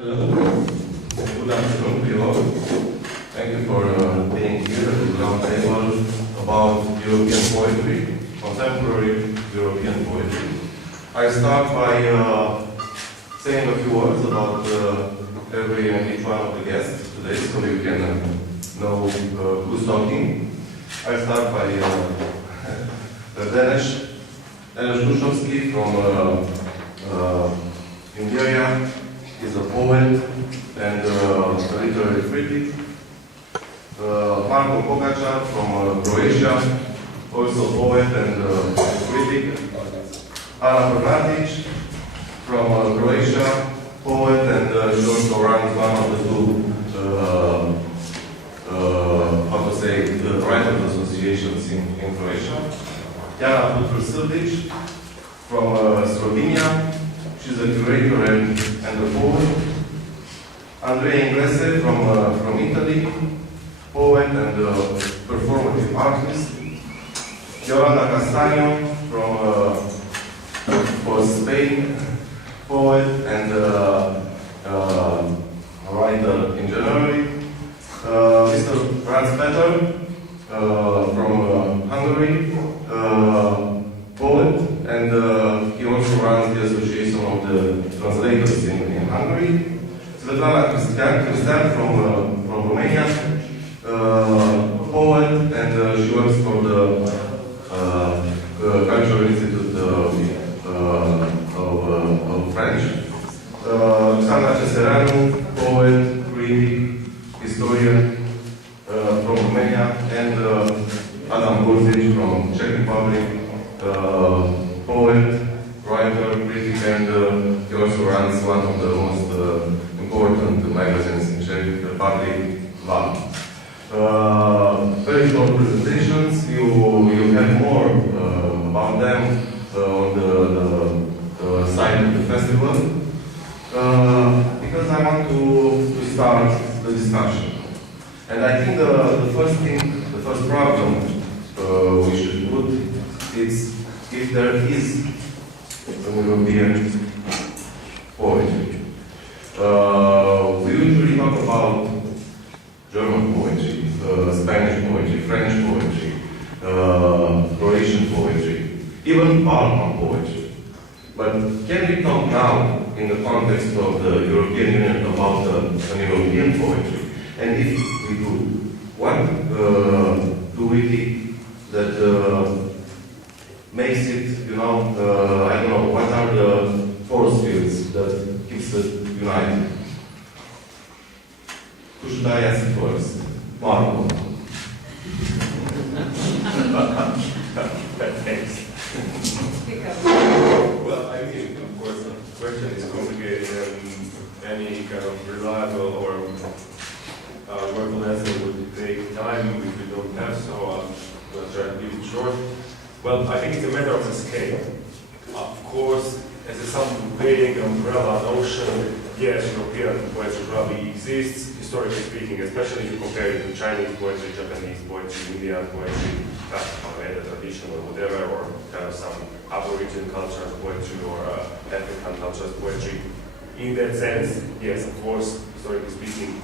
Hello. Good afternoon to you all. Thank you for being here at the round table about European poetry, contemporary European poetry. I start by saying a few words about every and each one of the guests today, so you can know who's talking. I start by Dénes Krusovszky from India. He's a poet and a literary critic. Marko Pogačar from Croatia, also poet and critic. Brnardić from Croatia, poet, and she also runs one of the two, writers associations in Croatia. Jana Putrle from Slovenia. She's a curator and a poet. Andrea Inglese from Italy, poet and performative artist. Yolanda Castaño from Spain, poet and writer in general. Mr. Dezbatere from Hungary, poet, and he also runs the Association of the Translators in Hungary. Svetlana Cârstean from Romania, poet, and she works for the Cultural Institute of French. Ruxandra Cesereanu, poet, critic, historian from Romania, and Borzič from Czech Republic, poet, writer, critic, and he also runs one of the most important magazines in Czech Republic, Val. Very short presentations. You have more about them on the site of the festival. Because I want to start the discussion. And I think the first problem we should put is if there is an European poetry. We usually talk about German poetry, Spanish poetry, French poetry, Croatian poetry, even Balkan poetry. But can we talk now in the context of the European Union about an European poetry? And if we do, what do we think that makes it, I don't know, what are the force fields that keeps it united? Who should I ask first? Marko. Thanks. Well, I mean, of course, the question is complicated and any kind of reliable or workable answer would take time which we don't have, so I'll try to keep it short. Well, I think it's a matter of the scale. Of course, as a some vague umbrella notion, yes, European poetry probably exists, historically speaking, especially if you compare it to Chinese poetry, Japanese poetry, Indian poetry, the tradition or whatever, or kind of some Aboriginal cultural poetry or African cultural poetry. In that sense, yes, of course, historically speaking,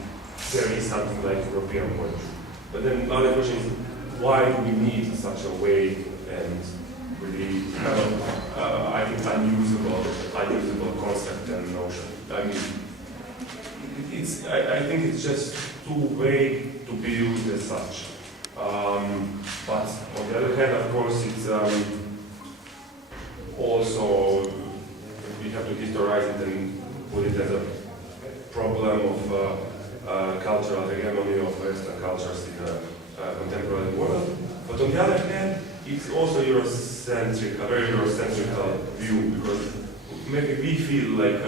there is something like European poetry. But then another question is, why do we need such a way and really kind of, I think, unusable concept and notion? I mean, I think it's just too vague to be used as such. But on the other hand, of course, it's also, we have to historize it and put it as a problem of cultural hegemony of Western cultures in the contemporary world. But on the other hand, it's also Eurocentric, a very Eurocentric view, because maybe we feel like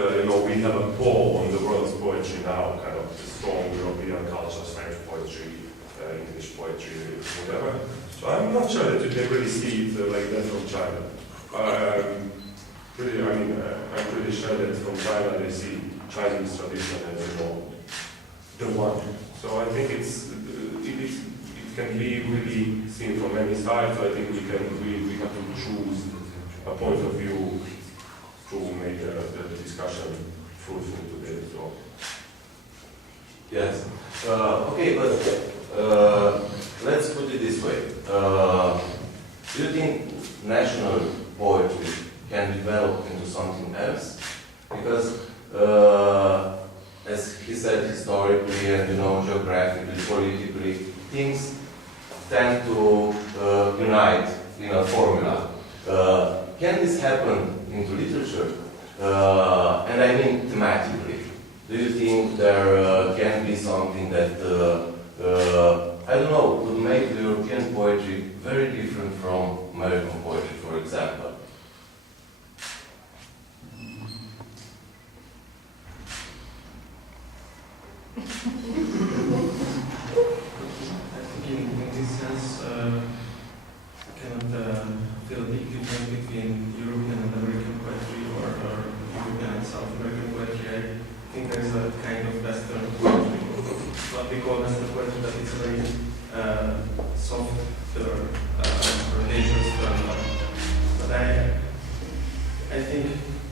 we have a pull on the world's poetry now, kind of strong European cultures, French poetry, English poetry, whatever. So I'm not sure that you can really see it like that from China. I'm pretty sure that from China they see Chinese tradition as the one. So I think it can be really seen from many sides. So I think we have to choose a point of view to make the discussion fruitful today. so. Yes. Okay, but let's put it this way. Do you think national poetry can develop into something else? Because, as he said, historically and geographically, politically, things tend to unite in a formula. Can this happen into literature? And I mean thematically. Do you think there can be something that, I don't know, would make the European poetry very different from American poetry, for example? I think in this sense, I cannot feel a big difference between European and American poetry or European and South American poetry. I think there is a kind of Western poetry, what we call Western poetry, but it's a very softer, nature's term. But I think,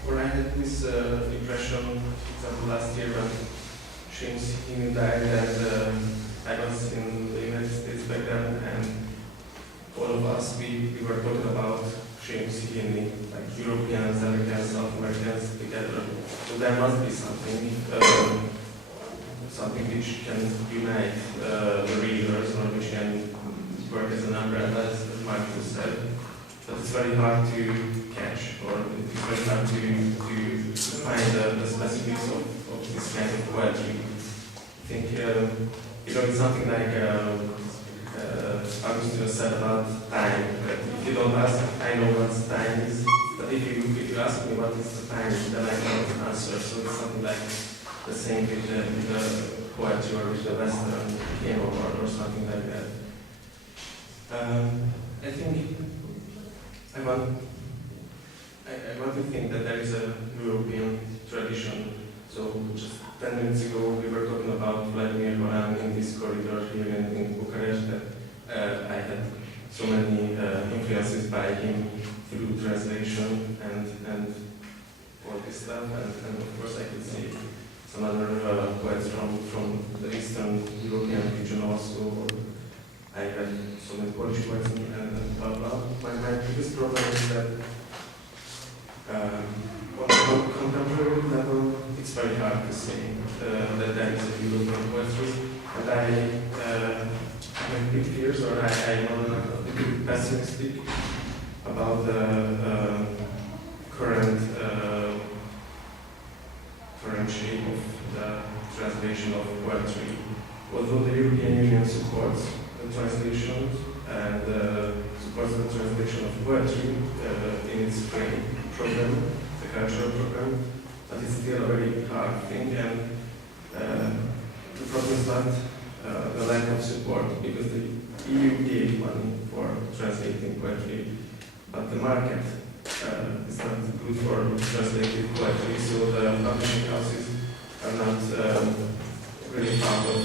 or I had this impression, for example, last year when he died, and I was in the United States back then, and all of us, we were talking about Shane, like Europeans, Americans, South Americans together. So there must be something, something which can unite the readers, or which can work as an umbrella, as Marko said. But it's very hard to catch, or it's very hard to find the specifics of this kind of poetry. I think it's something like Agustin said about time. That if you don't ask, I know what time is. But if you ask me what is the time, then I cannot answer. So it's something like the same with the poetry or with the Western hymn or something like that. I think I want to think that there is a European tradition. So just 10 minutes ago we were talking about Vladimir Goran in this corridor here in Bucharest. That I had so many influences by him through translation and all this stuff, and of course I could see some other poets from the Eastern European region also. I read so many Polish poets and blah blah. My biggest problem is that on the contemporary level, it's very hard to say that there is a European poetry, and I have big fears, or I'm a bit pessimistic about the current shape of the translation of poetry. Although the European Union supports the translation and supports the translation of poetry in its program, the cultural program, but it's still a very hard thing, and the problem is not the lack of support, because the EU gave money for translating poetry, but the market is not good for translated poetry, so the publishing houses are not really fond of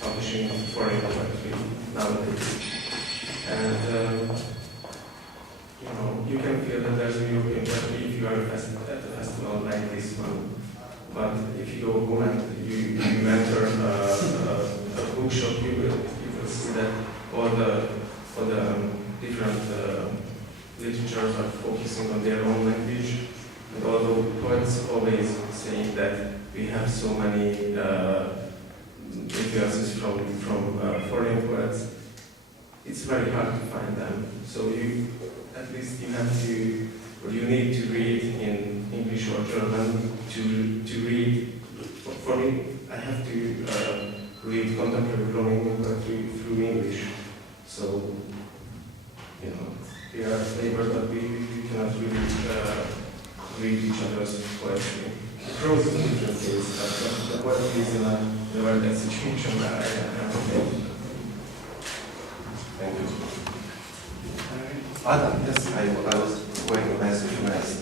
publishing foreign poetry nowadays. And you can feel that there's a European poetry if you are at a festival like this one. But if you go home and you enter a bookshop, you will see that all the different literatures are focusing on their own language. And although poets always saying that we have so many influences from foreign poets, it's very hard to find them. So you have to, or you need to read in English or German to read. For me, I have to read contemporary Romanian poetry through English. So, we are neighbors, but we cannot really read each other's poetry. The prose is a different case, but the poetry is in a very bad situation where I am okay. Thank you. Adam, yes, I was going to ask you next.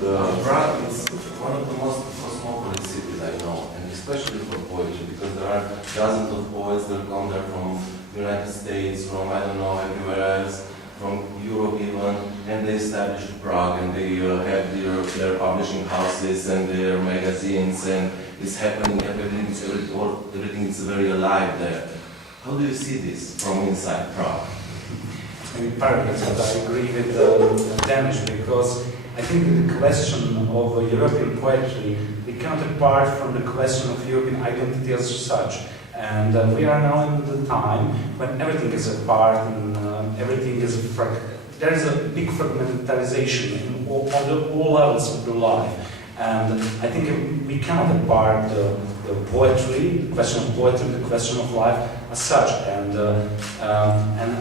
Prague is one of the most cosmopolitan cities I know, and especially for poetry, because there are dozens of poets that come there from the United States, from, I don't know, everywhere else, from Europe even. and they established Prague, and they have their publishing houses and their magazines, and it's happening, everything is very alive there. How do you see this from inside Prague? In part, but I agree with Dénes, because I think that the question of European poetry becomes apart from the question of European identity as such. And we are now in the time when everything is apart and everything is there is a big fragmentarization in all levels of the life. And I think we cannot apart the poetry, the question of poetry, the question of life as such. And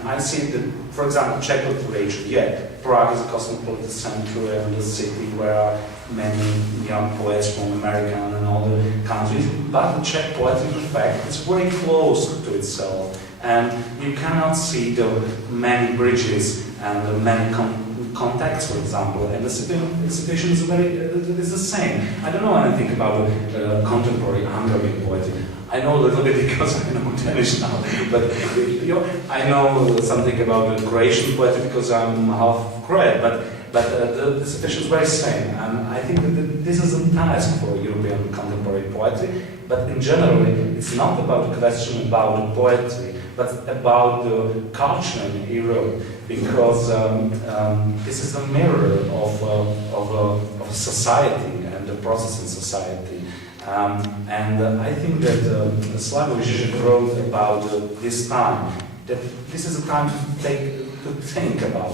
I see that, for example, Czech literature, yeah, Prague is a cosmopolitan center and a city where are many young poets from America and other countries, but the Czech poetry, in fact, is very close to itself. And you cannot see the many bridges and the many contacts, for example, and the situation is the same. I don't know anything about contemporary Hungarian poetry. I know a little bit because I know Danish now, but I know something about the Croatian poetry because I'm half Croat, but the situation is very same. And I think that this is a task for European contemporary poetry, but in general, it's not about the question about poetry, but about the culture in Europe, because this is a mirror of society and the process in society. And I think that Slavoj Žižek wrote about this time, that this is a time to think about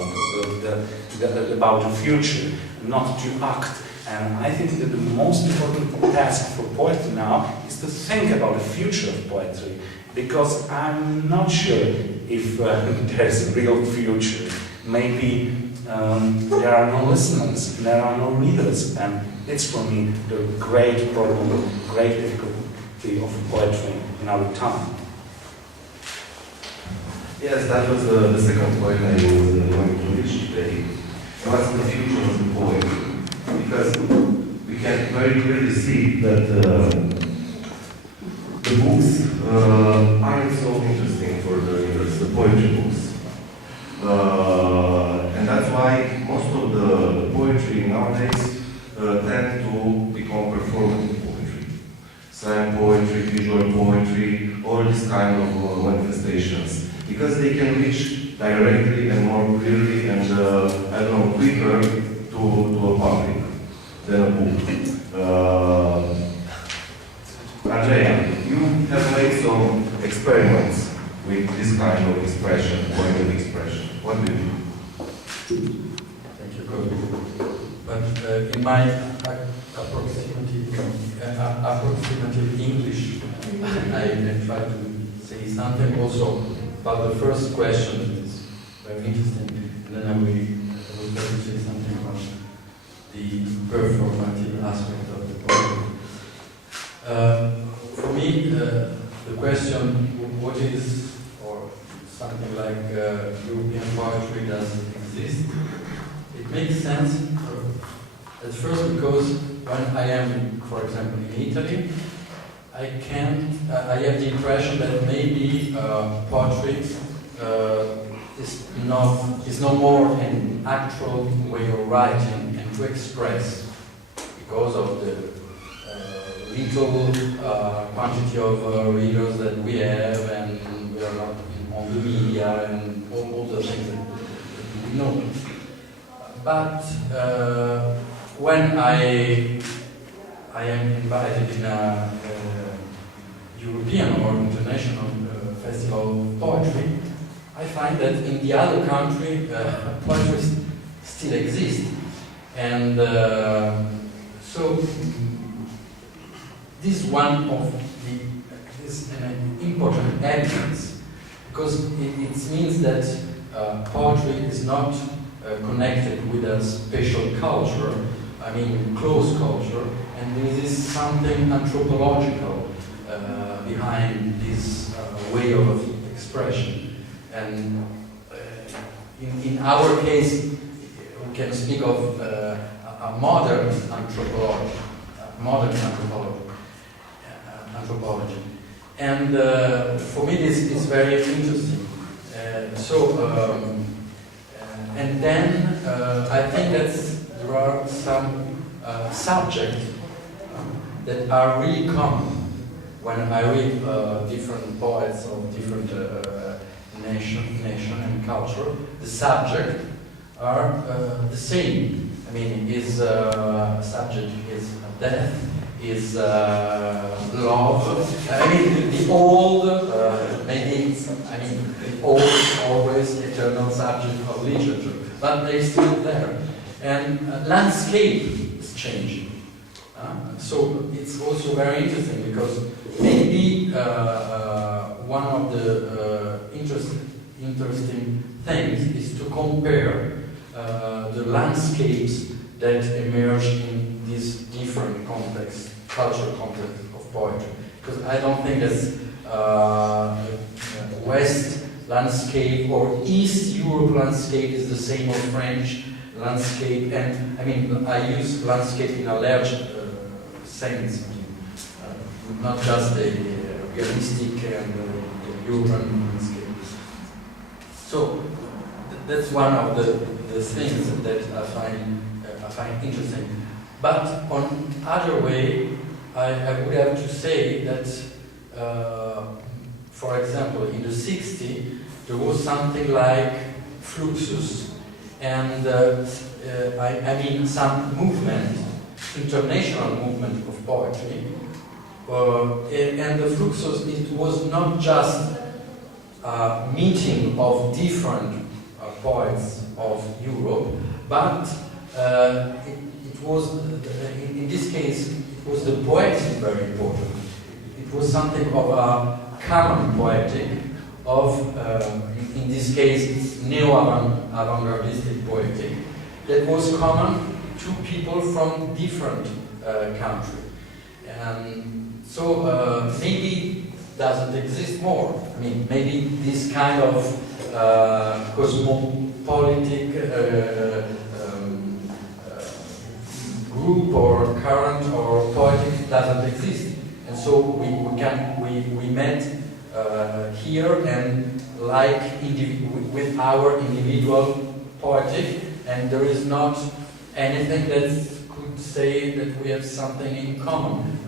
the future, not to act. And I think that the most important task for poetry now is to think about the future of poetry, because I'm not sure if there's a real future. Maybe there are no listeners, there are no readers, and it's for me the great problem, great difficulty of poetry in our time. Yes, that was the second point I was going to reach today. What's the future of the poetry? Because we can very clearly see that the books aren't so interesting for the readers, the poetry books. And that's why most of the poetry nowadays tend to become performative poetry. Slam poetry, visual poetry, all these kind of manifestations. Because they can reach directly and more clearly and, I don't know, quicker to a public than a book. Andrea, you have made some experiments with this kind of expression, poetic expression. What do you do? Thank you, Kobe. But in my approximative English, I try to say something also about the first question. It's very interesting. And then I will try to say something about the performative aspect of the poem. For me, the question, what is, or something like European poetry does exist, it makes sense at first because when I am, for example, in Italy, I have the impression that maybe poetry is no more an actual way of writing and to express because of the little quantity of readers that we have, and we are not on the media and all the things that we know. But when I am invited in a European or international festival of poetry, I find that in the other country poetry still exists, and so this is one of an important evidence, because it means that poetry is not connected with a special culture, I mean close culture, and there is something anthropological behind this way of expression. And in our case, we can speak of a modern anthropology. And for me this is very interesting. And then I think that there are some subjects that are really common when I read different poets of different nation and culture. The subject are the same. I mean, his subject is death, is love. I mean, the old, maybe, I mean, the old, always eternal subject of literature, but they're still there. And landscape is changing. So it's also very interesting because maybe one of the interesting things is to compare the landscapes that emerge in this different context, cultural context of poetry. Because I don't think that West landscape or East Europe landscape is the same as French landscape, and I mean I use landscape in a large sense, not just the realistic and the urban landscape. So that's one of the things that I find interesting. But on other way, I would have to say that, for example, in the 60s, there was something like Fluxus, and I mean some movement, international movement of poetry, and the Fluxus, it was not just a meeting of different poets of Europe, but it was, in this case, it was the poetic very important. It was something of a common poetic of, in this case, it's neo-avant-gardistic poetic, that was common to people from different countries. And so maybe it doesn't exist more. I mean, maybe this kind of cosmopolitic group or current or poetic doesn't exist. And so we met here and like with our individual poetic, and there is not anything that could say that we have something in common.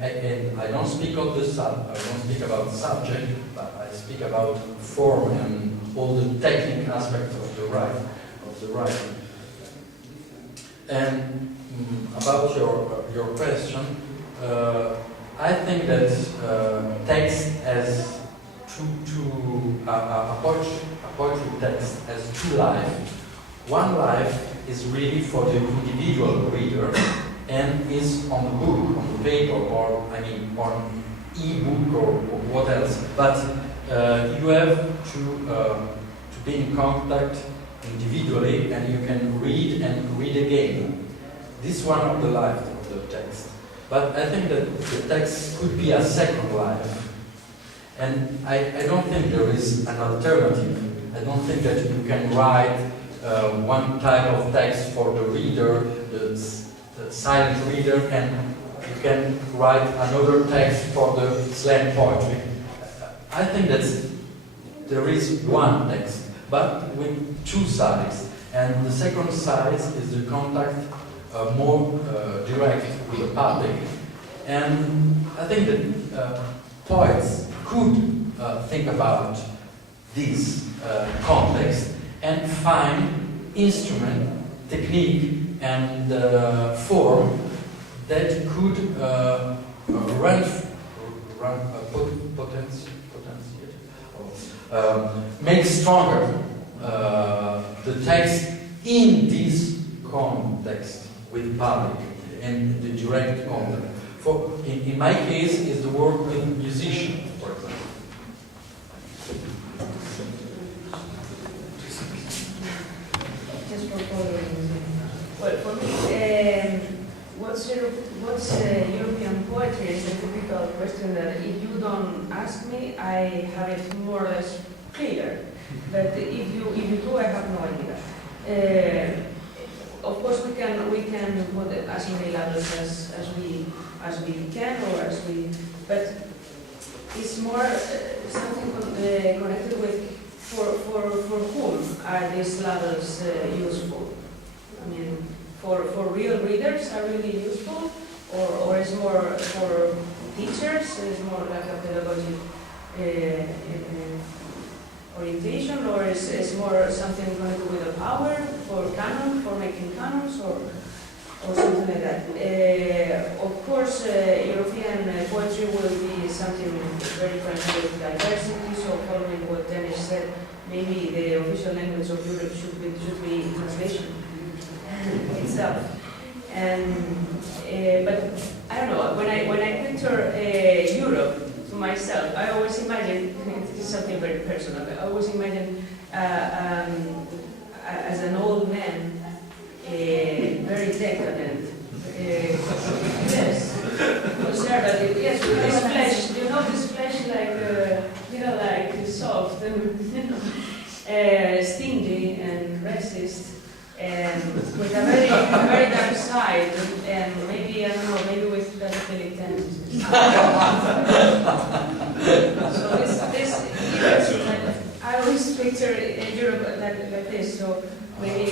I don't speak of the I don't speak about the subject, but I speak about form and all the technical aspects of the writing. And about your question, I think that text has a poetry text has two lives. One life is really for the individual reader and is on the book, on the paper, or I mean on e-book or what else. But you have to be in contact individually, and you can read and read again. This is one of the lives of the text. But I think that the text could be a second life. And I don't think there is an alternative. I don't think that you can write one type of text for the reader, the silent reader, and you can write another text for the slam poetry. I think that there is one text, but with two sides. And the second side is the contact more direct with the public. And I think that poets could think about this context and find instrument, technique, and form that could make stronger the text in this context with public and the direct contact. In my case, is the work with musicians, for example. Just for following. Well, for me, what's European poetry is a typical question that if you don't ask me, I have it more or less clear. But if you do, I have no idea. Of course, we can put as many levels as we can, but it's more something connected with for whom are these labels useful? I mean, for real readers are really useful, or is more for teachers? Is more like a pedagogic orientation, or is more something going to do with the power for canon, for making canons, or something like that. Of course, European poetry will be something very friendly with diversity. So, following what Dénes said, maybe the official language of Europe should be translation itself. And but I don't know. When I picture Europe to myself, I always imagine this is something very personal. I always imagine as an old man. Very decadent, yes, conservative, yes, with this flesh, you know, this flesh like soft and stingy and racist, and with a very dark side, and maybe, I don't know, maybe with pedophilic tendencies. So this I always picture Europe like this, so maybe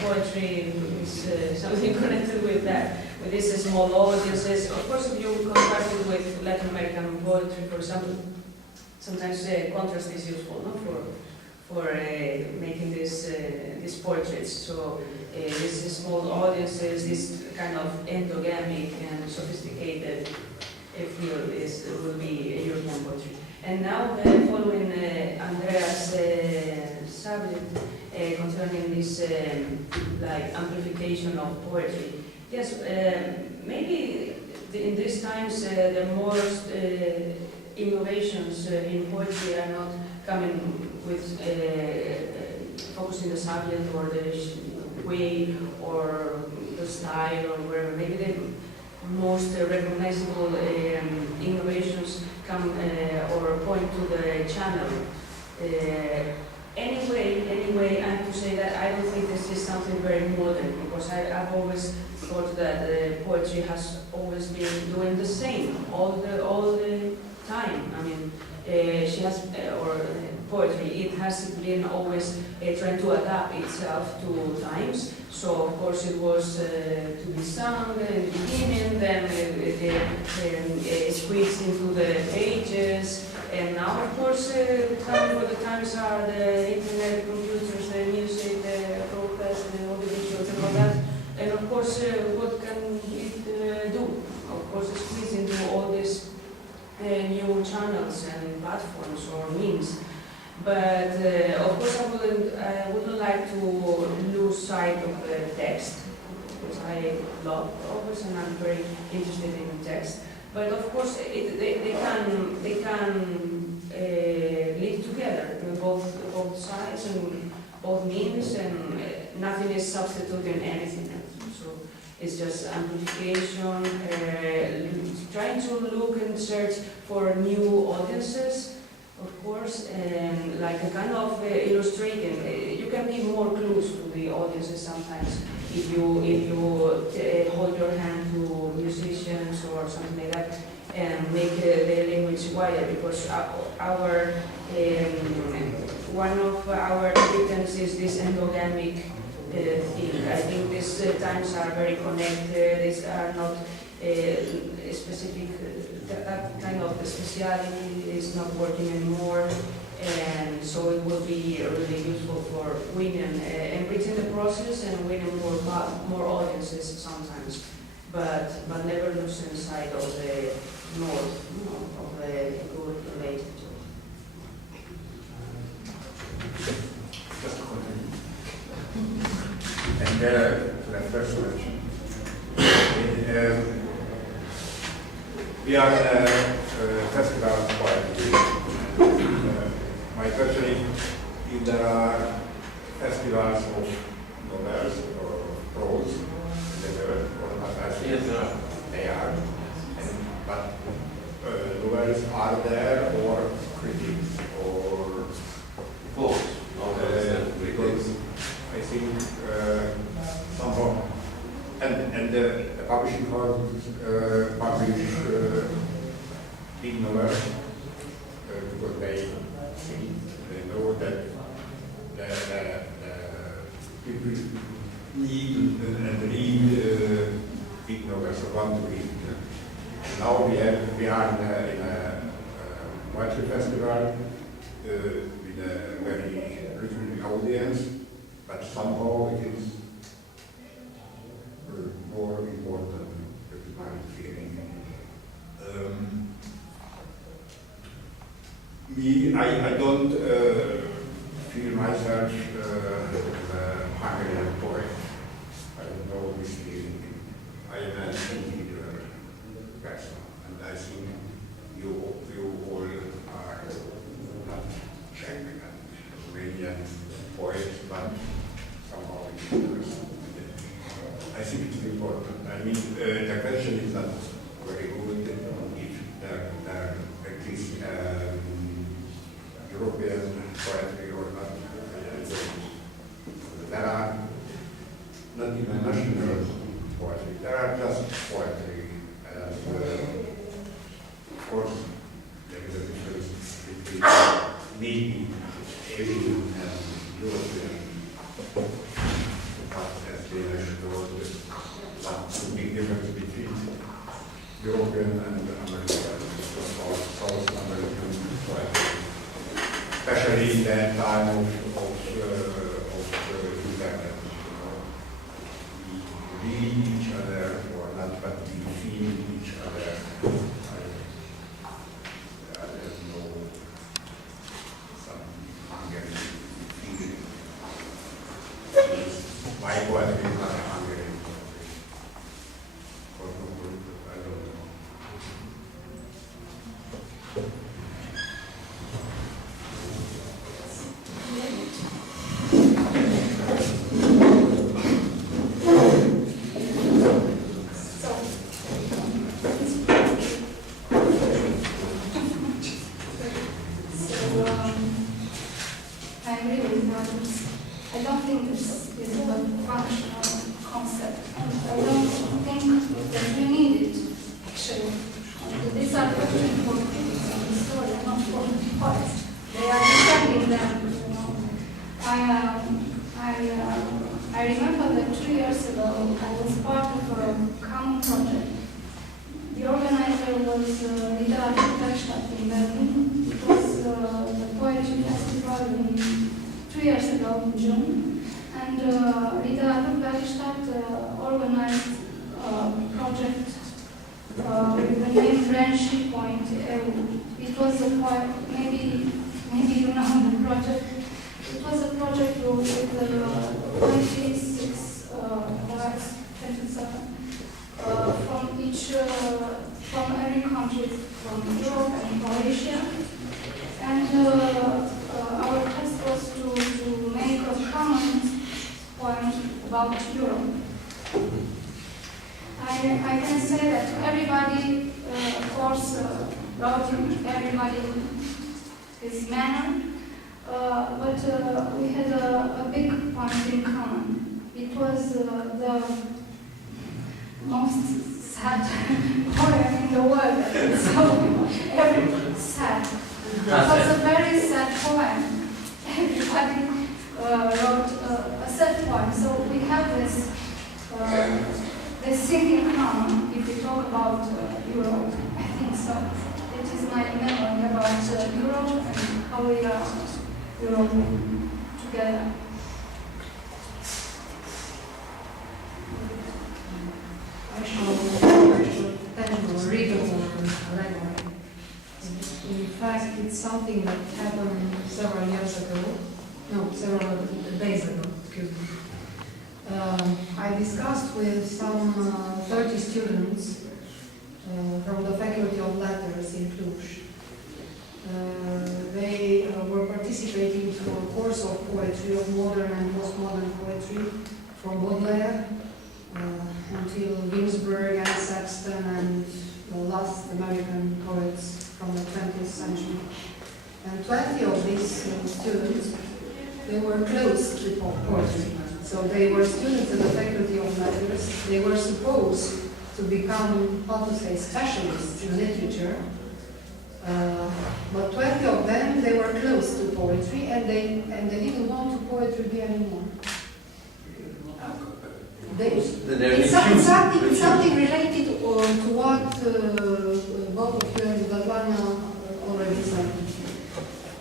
poetry is something connected with that, with these small audiences. Of course, if you compare it with Latin American poetry, for example, sometimes contrast is useful, no? For making these portraits. So these small audiences, this kind of endogamic and sophisticated field will be European poetry. And now, following Andrea's subject concerning this like amplification of poetry, yes, maybe in these times the most innovations in poetry are not coming with focusing the subject or the way or the style or wherever. Maybe the most recognizable innovations come or point to the channel. Anyway, I have to say that I don't think this is something very modern, because I've always thought that poetry has always been doing the same all the time. I mean, she has poetry. It has been always trying to adapt itself to times. So of course it was to be sung in the beginning, then it squeezed into the pages, and now of course coming with the times are the internet, the computers, the music, the broadcast, all the visuals and all that. And of course what can it do? Of course it squeezed into all these new channels and platforms or means. But of course I wouldn't like to lose sight of the text, because I love always and I'm very interested in text. But of course they can live together with both sides and both means, and nothing is substituting anything else. So it's just amplification, trying to look and search for new audiences. Of course, and like a kind of illustrating, you can give more clues to the audiences sometimes if you hold your hand to musicians or something like that, and make the language wider, because our one of our victims is this endogamic thing. I think these times are very connected. These are not specific. That kind of speciality is not working anymore, and so it will be really useful for women, enriching the process and winning more audiences sometimes, but never losing sight of the north, of the good relationship. And the first question. We are in a festival of poetry. My question is, if there are festivals of novels or prose, or not, yes, there are. They are. But novels are there, or critics, or Both. because I think somehow, and the publishing houses publish big novels because they know that now we are in a poetry festival with a very little audience, but somehow it is more important, that is my feeling. I don't feel myself a Hungarian poet. I don't know this feeling. I am an individual person, and I think you all are not Czech and Romanian poets, but somehow it's interesting. I think it's important. I mean, the question is not very good if there exists European poetry or not. There are not even national poetry, there are just poetry. And of course, there is a difference between me, alien, and European. But as Dénes wrote, that's a big difference between European and American, or South American poetry. Especially in that time of internet, we read each other, or not, but we feel each other. There's no some Hungarian feeling. My poetry is not a Hungarian poetry. I don't know. I remember that 2 years ago I was part of a common project. The organizer was Literaturwerkstatt in Berlin. It was the Poetry Festival 2 years ago in June. And Literaturwerkstatt organized a project with the name Friendship Point. It was a maybe you know the project. It was a project with 26 poets, 27, from every country, from Europe and Croatia. And our task was to make a common poem about Europe. I can say that everybody, of course, wrote everybody in his manner. But we had a big point in common. It was the most sad poem in the world. So everything sad. It was a very sad poem. Everybody wrote a sad poem. So we have this thing in common if we talk about Europe. I think so. It is my memory about Europe and how we are Europe together. I shall read a letter. In fact, it's something that happened several years ago. No, several days ago, excuse me. I discussed with some 30 students from the Faculty of Letters in Cluj. They were participating to a course of poetry, of modern and postmodern poetry, from Baudelaire until Ginsberg and Sexton and the last American poets from the 20th century. And 20 of these students, they were close to poetry. So they were students at the Faculty of Letters. They were supposed to become, how to say, specialists in literature. But 20 of them, they were close to poetry, and they didn't want to poetry anymore. It's something related what both of you and Svetlana already said.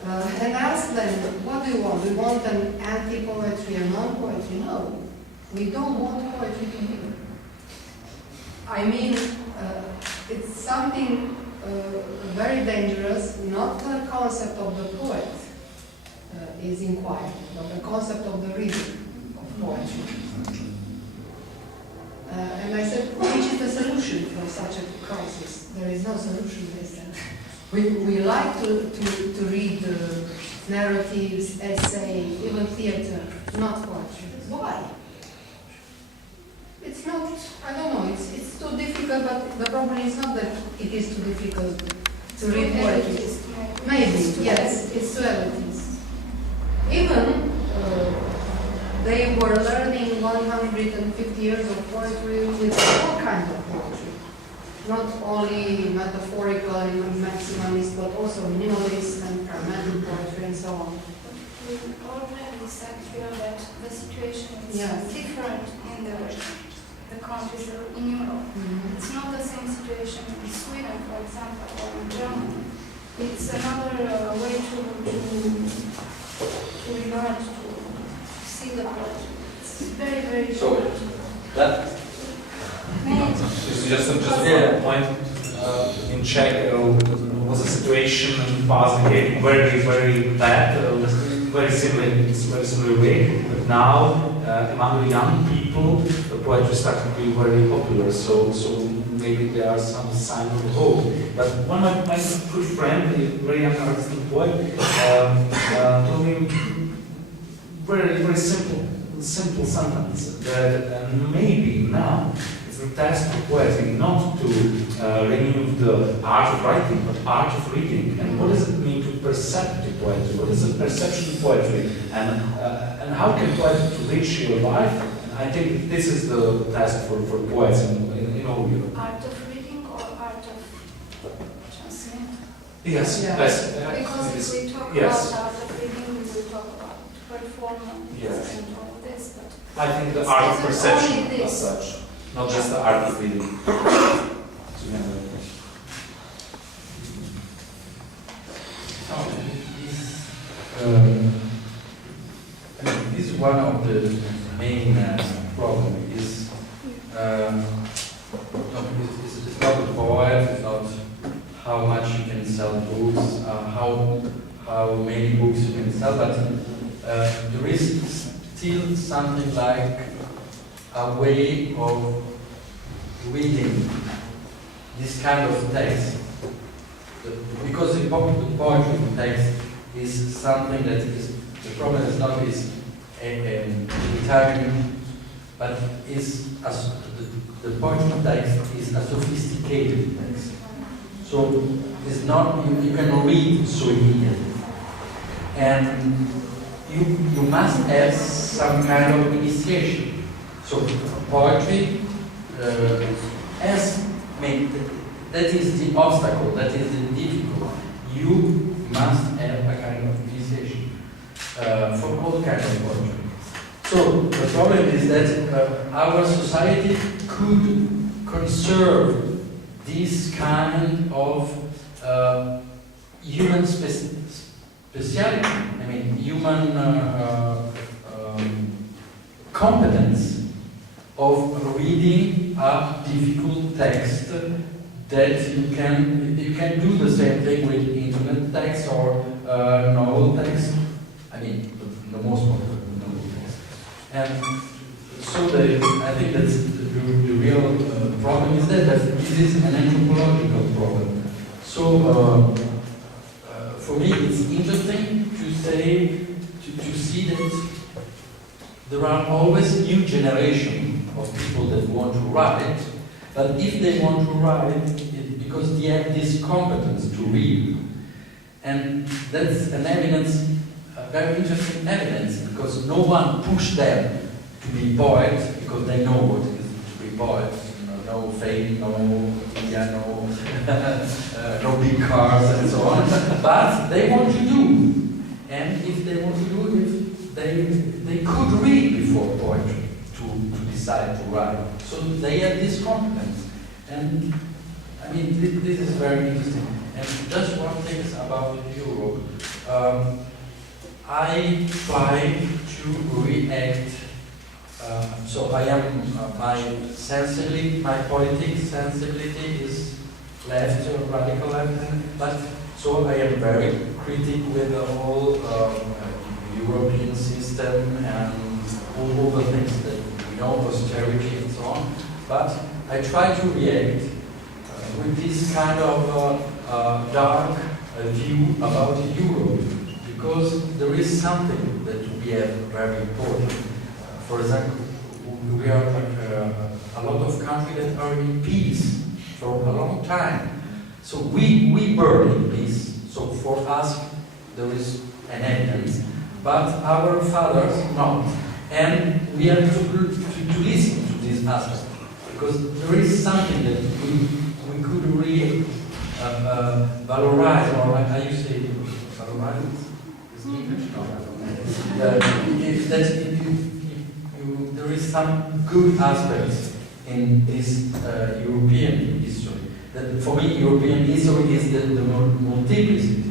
And I asked them, what do you want? We want an anti-poetry and non-poetry? No, we don't want poetry to be. I mean, it's something very dangerous, not the concept of the poet is inquired, but the concept of the reader of poetry. And I said, which is the solution for such a crisis? There is no solution, they said. We like to read narratives, essay, even theater, not poetry. Why? It's not, I don't know, it's too difficult, but the problem is not that it is too difficult to read poetry. Maybe, yes, it's too elitist. Even they were learning 150 years of poetry with all kinds of poetry. Not only metaphorical and maximalist, but also minimalist and pragmatic poetry and so on. We already said here that the situation is Yes. different in the countries in Europe. It's not the same situation in Sweden, for example, or in Germany. It's another way to regard, to see the poetry. It's very, very So, that Just one point. In Czech was a situation in the past became very, very bad, very similar way. But now, among the young people, the poetry started to be very popular. So maybe there are some signs of hope. But one of my good friend, a very young artist and poet, told me very simple sentence that maybe now it's the task of poetry not to renew the art of writing, but art of reading. And what does it mean to perceptive poetry? What is the perception of poetry? And how can poetry reach your life? And I think this is the task for poets in all Europe. art of reading or art of translating. Yes, Yeah. yes. Because if we talk Yes. about art of reading, we will talk about performance Yes. and all this. But I think the art of It's perception only as this. such, not just the art of reading. This is one of the main problems. It's not the poet, it's not how much you can sell books, how many books you can sell, but there is still something like a way of reading this kind of text. Because the poetry text is something that is, the problem is not is Italian, but is the poetry text is a sophisticated text. So it's not, you can read so easily. And you must have some kind of initiation. So poetry that is the obstacle, that is the difficult. You must have a kind of initiation for all kinds of poetry. So the problem is that our society could conserve this kind of human speciality. I mean, human competence of reading a difficult text that you can do the same thing with internet text or novel text. I mean, the most popular novel text. And so I think that's the real problem is that this is an anthropological problem. So for me, it's interesting to say to see that there are always new generation of people that want to write, but if they want to write, it's because they have this competence to read. And that's an evidence, a very interesting evidence, because no one pushed them to be poets, because they know what it is to be poets. No fame, no media, no big cars and so on. But they want to do. And if they want to do it, they could read before poetry to decide to write. So they have this competence. And I mean, this is very interesting. And just one thing about Europe. I try to react. So I am my political sensibility is left, radical left, but so I am very critical with the whole European system and all the things that we know, austerity and so on. But I try to react with this kind of dark view about Europe, because there is something that we have very important. For example, we are a lot of countries that are in peace for a long time. So we burn in peace. So for us, there is an evidence. But our fathers, not. And we have to listen to this aspect. Because there is something that we could really valorize, or how you say valorize? Is it English? No. There is some good aspects in this European history. That for me, European history is the multiplicity.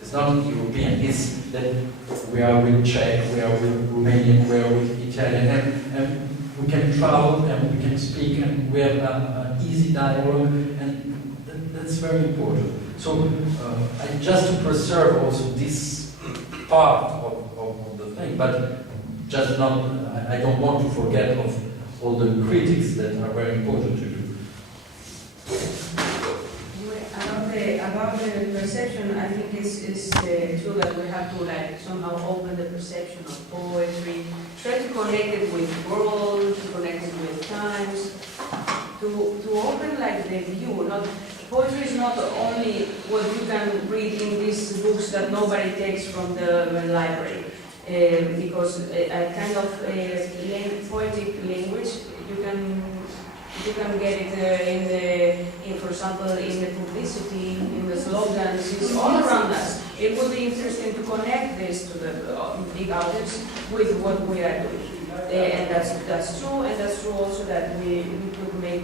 It's not European, it's that we are with Czech, we are with Romanian, we are with Italian, and we can travel and we can speak and we have an easy dialogue, and that's very important. So just to preserve also this part of the thing, but just not, I don't want to forget of all the critics that are very important to do. About the perception, I think it's true that we have to somehow open the perception of poetry, try to connect it with the world, to connect it with times, to open the view. Poetry is not only what you can read in these books that nobody takes from the library, because a kind of poetic language you can get it for example, in the publicity, in the slogans, it's all around us. It would be interesting to connect this to the big audience with what we are doing. And that's true, and that's true also that we could make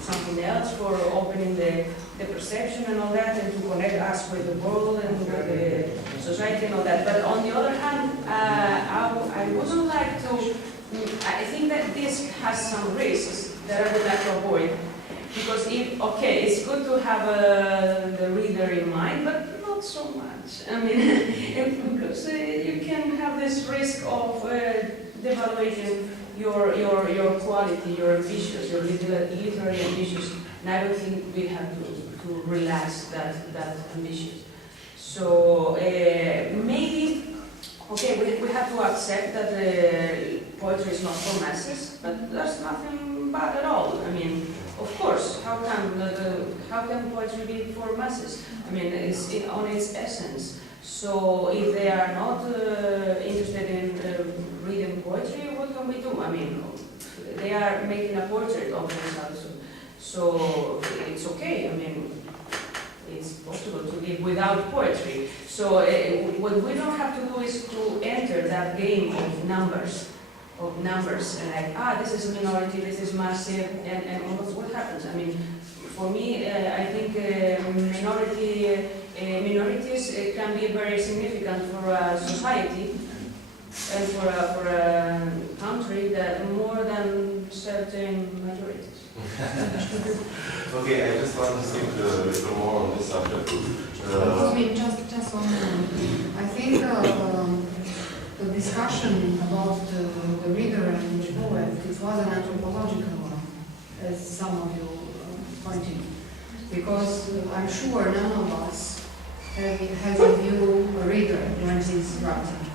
something else for opening the perception and all that, and to connect us with the world and with the society and all that. But on the other hand, I wouldn't like to, I think that this has some risks that I would like to avoid. Because it's good to have the reader in mind, but not so much. I mean, because you can have this risk of devaluating your quality, your ambitions, your literary ambitions. And I don't think we have to relax that ambition. So maybe, we have to accept that poetry is not for masses, but there's nothing bad at all. I mean, of course, how can poetry be for masses? I mean, it's on its essence. So if they are not interested in reading poetry, what can we do? I mean, they are making a portrait of themselves, so it's okay. I mean, it's possible to live without poetry. So what we don't have to do is to enter that game of numbers. And this is a minority, this is massive, and what happens? I mean, for me, I think minorities can be very significant for a society and for a country that more than certain majorities. Okay, I just want to speak a little more on this subject. Just 1 minute. I think the discussion about the reader and the poet, it was an anthropological one, as some of you pointed. Because I'm sure none of us has in view a reader when he's writing.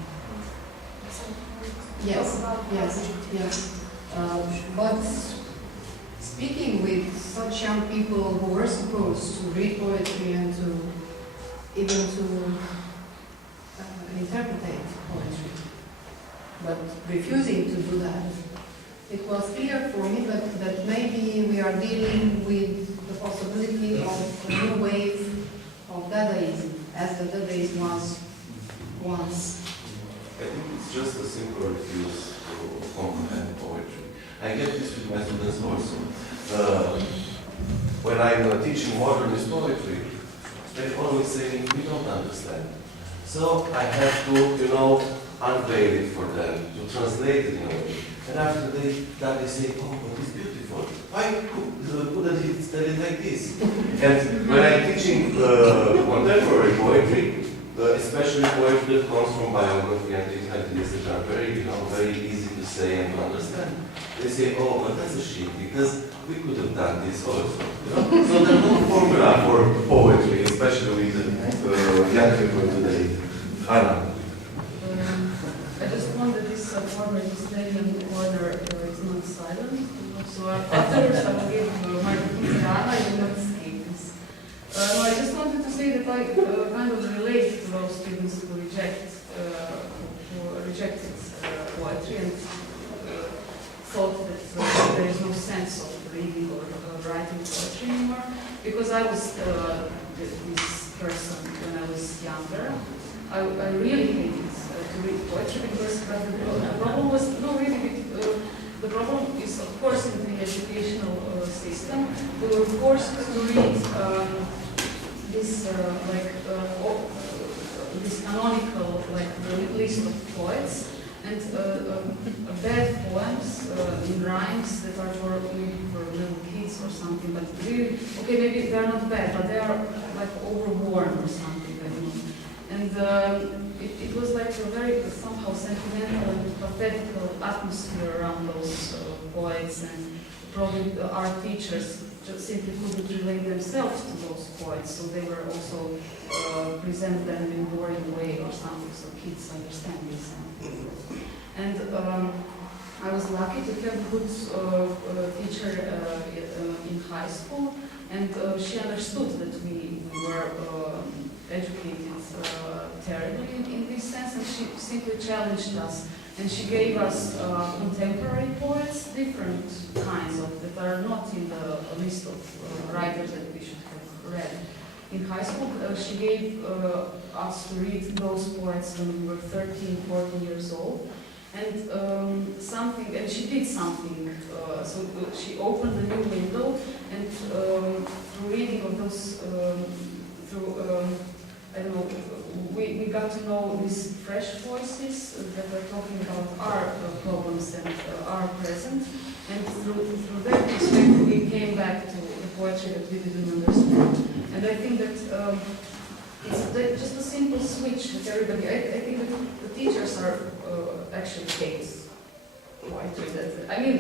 Yes. But speaking with such young people who were supposed to read poetry and to interpret poetry, but refusing to do that, it was clear for me that maybe we are dealing with the possibility of a new wave of Dadaism, as the Dadaism was once. I think it's just a simple refuse to comprehend poetry. I get this with my students also. When I'm teaching modernist poetry, they always say, we don't understand. So I have to, unveil it for them, to translate it in a way. And after they say, oh, but it's beautiful. Why couldn't he tell it like this? And when I'm teaching contemporary poetry, especially poetry that comes from biography and things like this that are very, very easy to say and to understand, they say, oh, but that's a shame, because we could have done this also. So there's no formula for poetry, especially with young people today. Anna. I just wonder this corner, this Italian corner, is not silent. So afterwards I will give Marko to Jana, I will not escape this. No, I just wanted to say that I kind of relate to those students who rejected poetry and thought that there is no sense of reading or writing poetry anymore. Because I was this person when I was younger. I really hated to read poetry because the problem was the problem is of course in the educational system we were forced to read this this canonical list of poets and bad poems in rhymes that are maybe for little kids or something, but really okay, maybe they are not bad, but they are like overworn or something, I don't know. And it was like a very somehow sentimental and pathetical atmosphere around those poets, and probably our teachers just simply couldn't relate themselves to those poets, so they were also present them in a boring way or something, so kids understand this. And I was lucky to have a good teacher in high school, and she understood that we were educated terribly in this sense, and she simply challenged us. And she gave us contemporary poets, different kinds of, that are not in the list of writers that we should have read. In high school, she gave us to read those poets when we were 13, 14 years old. And and she did something, so she opened a new window, and through reading of those, I don't know, we got to know these fresh voices that are talking about our problems and our present, and through that perspective we came back to the poetry that we didn't understand. And I think that it's just a simple switch that everybody, I think that the teachers are actually case poetry. I mean,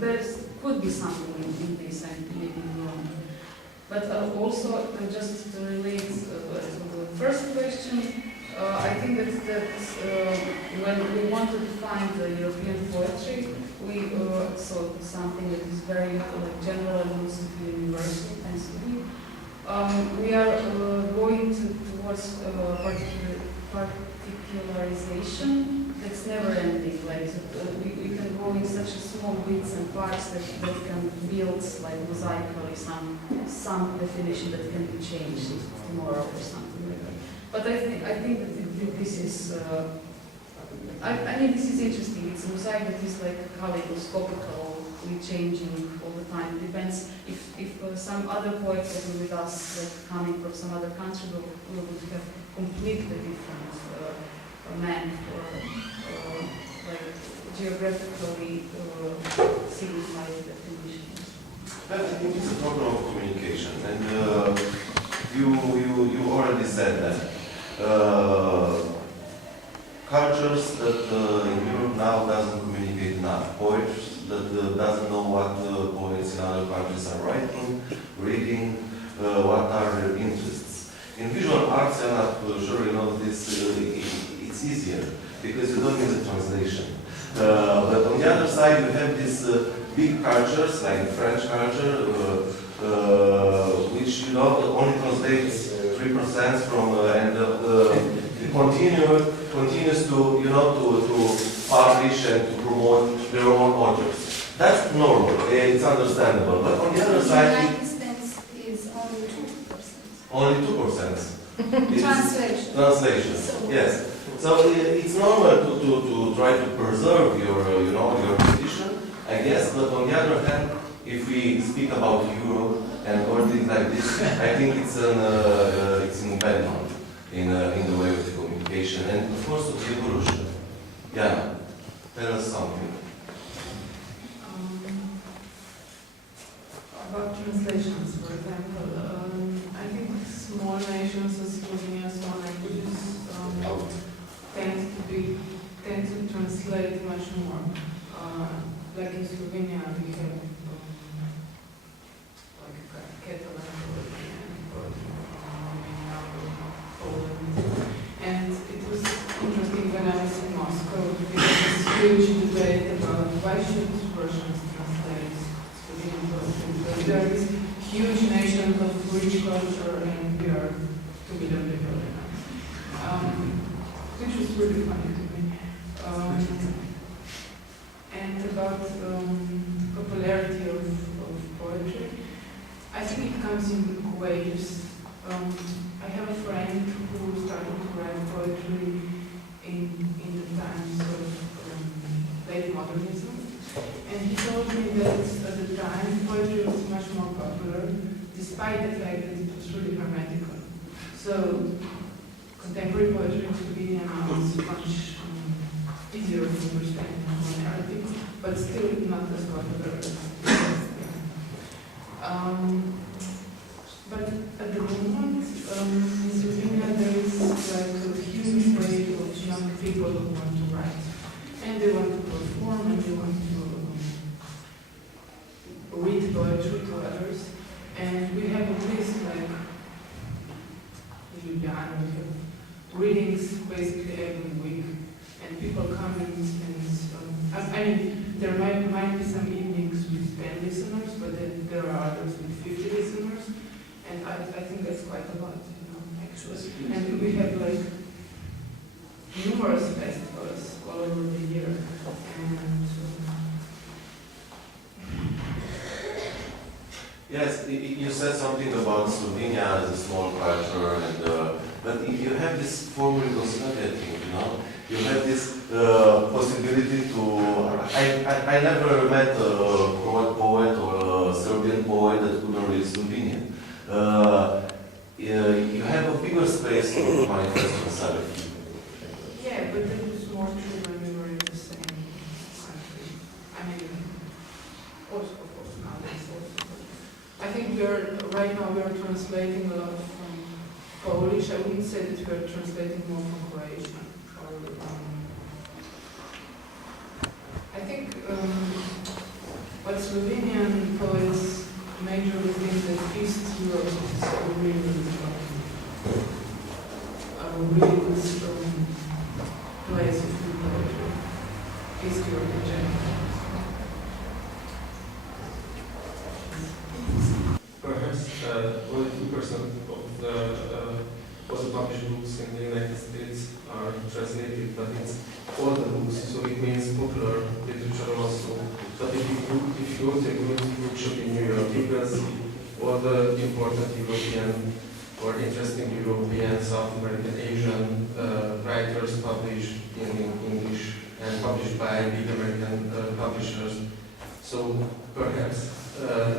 there could be something in this, and maybe wrong. But also, just to relate to the first question, I think that when we wanted to find the European poetry, we saw something that is very general and mostly universal, thanks to me. We are going towards particularization that's never ending. Like we can go in such small bits and parts that can build like mosaically some definition that can be changed tomorrow or something like that. But I think that this is I mean this is interesting. It's a mosaic that is like kaleidoscopically changing all the time. It depends if some other poet was with us, like coming from some other country, we would have completely different man or like geographically signified definitions. I think it's a problem of communication, and you already said that. Cultures that in Europe now doesn't communicate enough. Poets that doesn't know what poets in other countries are writing, reading, what are their interests. In visual arts, and I'm sure you know this, it's easier because you don't need a translation. But on the other side, you have these big cultures like French culture, which only translates 3% from continues to to publish and to promote their own authors. That's normal. It's understandable. But on the other side, the United States is only only 2%. 2%. Translation. Translation. So, yes. So it's normal to try to preserve your your position I guess. But on the other hand, if we speak about Europe and or things like this, I think it's an impediment in the way of the communication and of course of the evolution. Jana, tell us something. About translations, for example, I think small nations, as Slovenia, small languages, tend to translate much more. Like in Slovenia, we have like Catalan or Poland, and it was interesting when I was in Moscow. There was this huge debate about why should Russians translate Slovenian poetry, because there is huge nation of rich culture and we are 2 million people, which was really funny to me. And about popularity of poetry, I think it comes in waves. I have a friend who started to write poetry in the times of late modernism, and he told me that at the time poetry was much more popular, despite the fact that it was really hermetical. So contemporary poetry in Slovenia now is much easier to understand more narrative, but still not as popular as but at the moment, in Slovenia there is like a huge wave of young people who want to write. And they want to perform and they want to read poetry to others. And we have at least like Yolanda, we have readings basically every week. And people come and I mean, there might be some evenings with 10 listeners, but then there are others with 50 listeners. And I think that's quite a lot, actually. And we have like numerous festivals all over the year. And Yes, you said something about Slovenia as a small culture, and but if you have this formal Yugoslavia thing, you have this possibility to. I never met a Croat poet or a Serbian poet that couldn't read Slovenian. You have a bigger space to manifest yourself. yeah, but it was more true when we were in the same country. I mean, also, of course, nowadays also. I think right now we are translating a lot from Polish. I wouldn't say that we are translating more from Croatian. I think what Slovenian poets majorly think that East Europe is a really good place of good poetry. East Europe in general. Perhaps only 2% of the published books in the United States are translated, but it's all the books, so it means popular literature also. But if you go to a good bookshop in New York, you can see all the important European or interesting European, South American, Asian writers published in English and published by big American publishers. So perhaps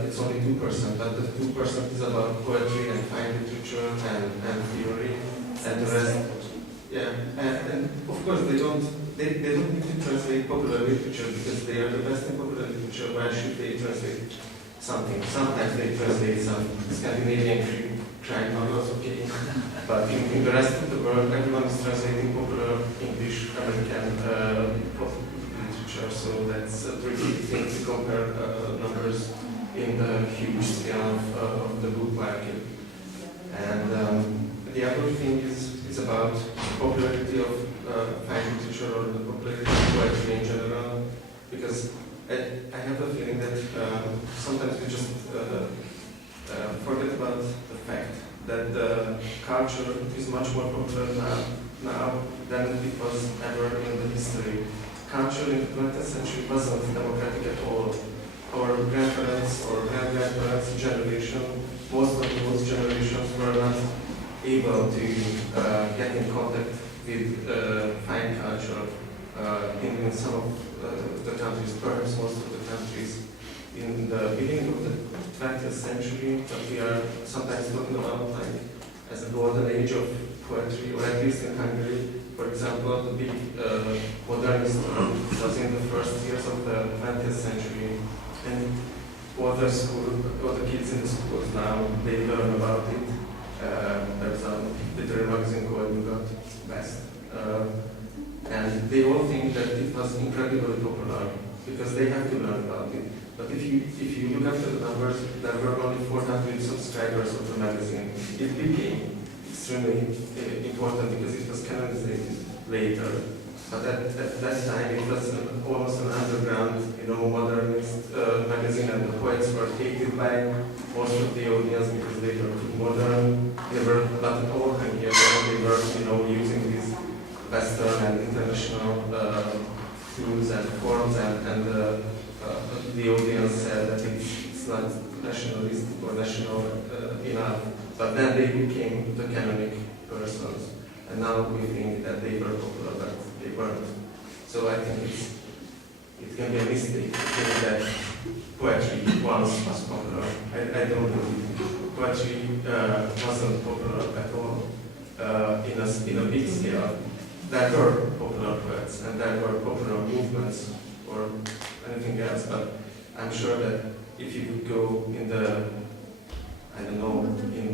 it's only 2%, but the 2% is about poetry and fine literature and theory, and the rest, yeah. And of course they don't need to translate popular literature because they are the best in popular literature. Why should they translate something? Sometimes they translate some Scandinavian crime novels, okay. But in the rest of the world, everyone is translating popular English, American literature, so that's a tricky thing to compare numbers in the huge scale of the book market. And the other thing is about popularity of fine literature or the popularity of poetry in general, because I have a feeling that sometimes we just forget about the fact that the culture is much more popular now than it was ever in the history. Culture in the 20th century wasn't democratic at all. Our grandparents or grand-grandparents' generation, most of those generations were not able to get in contact with fine culture in some of the countries, perhaps most of the countries, in the beginning of the 20th century, that we are sometimes talking about like as a golden age of poetry, or at least in Hungary. For example, the big modernist was in the first years of the 20th century, and all the kids in the schools now, they learn about it. There's a literary magazine called Best, and they all think that it was incredibly popular because they have to learn about it. But if you look at the numbers, there were only 400 subscribers of the magazine. It became extremely important because it was canonized later. But at that time, it was almost an underground, modernist magazine, and the poets were hated by most of the audience because they were too modern. They were not at all Hungarian. They were, using these Western and international tools and forms, and the audience said that it's not nationalistic or national enough. But then they became the canonic persons, and now we think that they were popular, but they weren't. So I think it can be a mistake to think that poetry once was popular. I don't believe poetry wasn't popular at all in a big scale. There were popular poets, and there were popular movements or anything else, but I'm sure that if you would go in in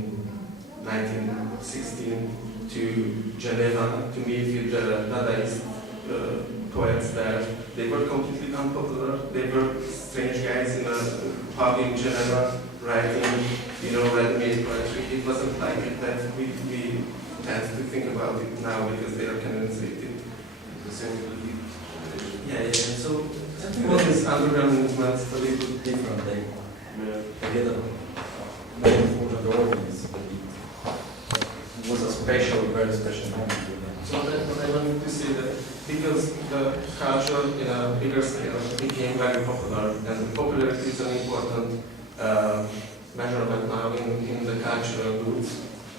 1916 to Geneva to meet with the Dadaist poets there, they were completely unpopular. They were strange guys in a pub in Geneva writing, ready-made poetry. It wasn't like it that we tend to think about it now because they are canonized. Yeah. So I think all these underground movements are a little different. Together, very important organs, but it was a very special moment for them. So I wanted to say that because the culture in a bigger scale became very popular, and popularity is an important measurement now in the cultural goods.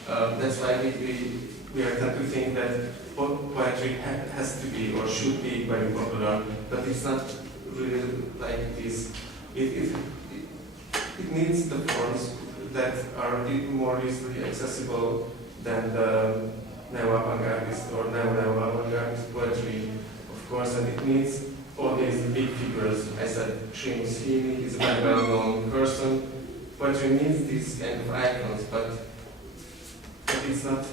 That's why we are tend to think that poetry has to be or should be very popular, but it's not really like this. It needs the forms that are more easily accessible than the neo-avant-gardist or neo-avant-gardist poetry, of course, and it needs all these big figures. I said Krusovszky is a very well-known person. Poetry needs these kind of icons, but it's not